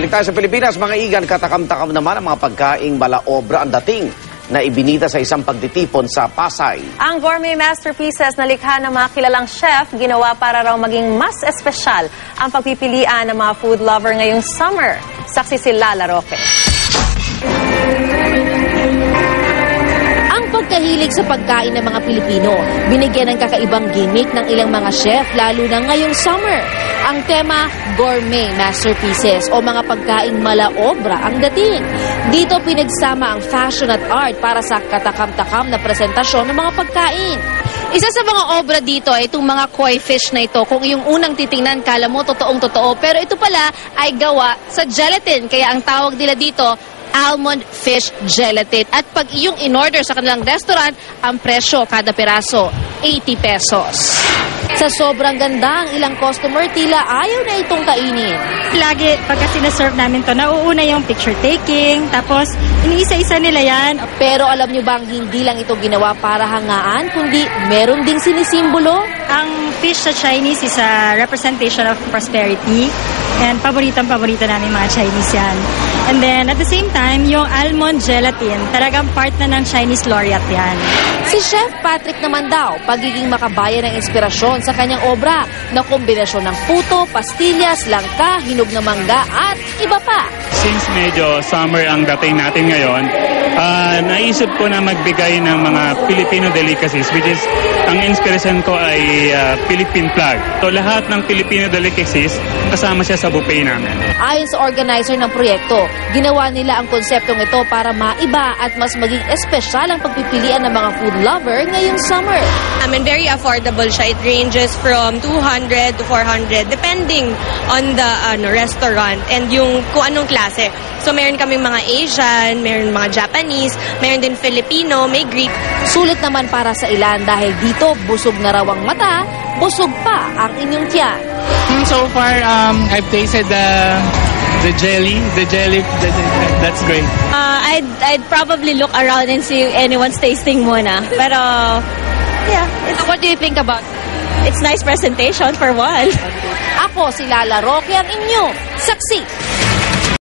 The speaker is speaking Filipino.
Balik tayo sa Pilipinas, mga igan, katakam-takam naman ang mga pagkaing malaobra ang dating na ibinida sa isang pagtitipon sa Pasay. Ang gourmet masterpieces na likha ng mga kilalang chef, ginawa para raw maging mas espesyal ang pagpipilian ng mga food lover ngayong summer. Saksi si Lala Roque. Kahilig sa pagkain ng mga Pilipino, binigyan ng kakaibang gimmick ng ilang mga chef lalo na ngayong summer. Ang tema, gourmet masterpieces o mga pagkaing malaobra ang dating. Dito pinagsama ang fashion at art para sa katakam-takam na presentasyon ng mga pagkain. Isa sa mga obra dito ay itong mga koi fish na ito. Kung yung unang titingnan, kala mo totoong-totoo. Pero ito pala ay gawa sa gelatin. Kaya ang tawag nila dito, almond fish gelatin. At pag iyong in-order sa kanilang restaurant, ang presyo kada piraso, 80 pesos. Sa sobrang ganda, ang ilang customer tila ayaw na itong kainin. Lagi, pagka sinaserve namin to, nauuna yung picture taking, tapos iniisa-isa nila yan. Pero alam nyo bang hindi lang ito ginawa para hangaan, kundi meron ding sinisimbolo? Ang fish sa Chinese is a representation of prosperity. And paborito namin mga Chinese yan. And then, at the same time, yung almond gelatin, talagang part na ng Chinese laureate yan. Si Chef Patrick naman daw, pagiging makabayan ng inspirasyon sa kanyang obra na kombinasyon ng puto, pastillas, langka, hinog na mangga at iba pa. Since medyo summer ang dating natin ngayon, naisip ko na magbigay ng mga Filipino delicacies, which is, ang inspiration ko ay Philippine flag. So lahat ng Filipino delicacies, kasama siya sa buffet namin. Ayon sa organizer ng proyekto, ginawa nila ang konseptong ito para maiba at mas maging espesyal ang pagpipilian ng mga food lover ngayong summer. Very affordable siya. It ranges from 200 to 400 depending on the restaurant and yung kung anong klase. So meron kaming mga Asian, meron mga Japanese, meron din Filipino, may Greek. Sulit naman para sa ilan dahil dito busog na raw ang mata, busog pa ang inyong tiyan. So far, I've tasted the jelly, that's great. I'd probably look around and see if anyone's tasting muna. Pero yeah, What do you think about it's nice presentation for one. Ako si Lala Roque, ang inyong saksi.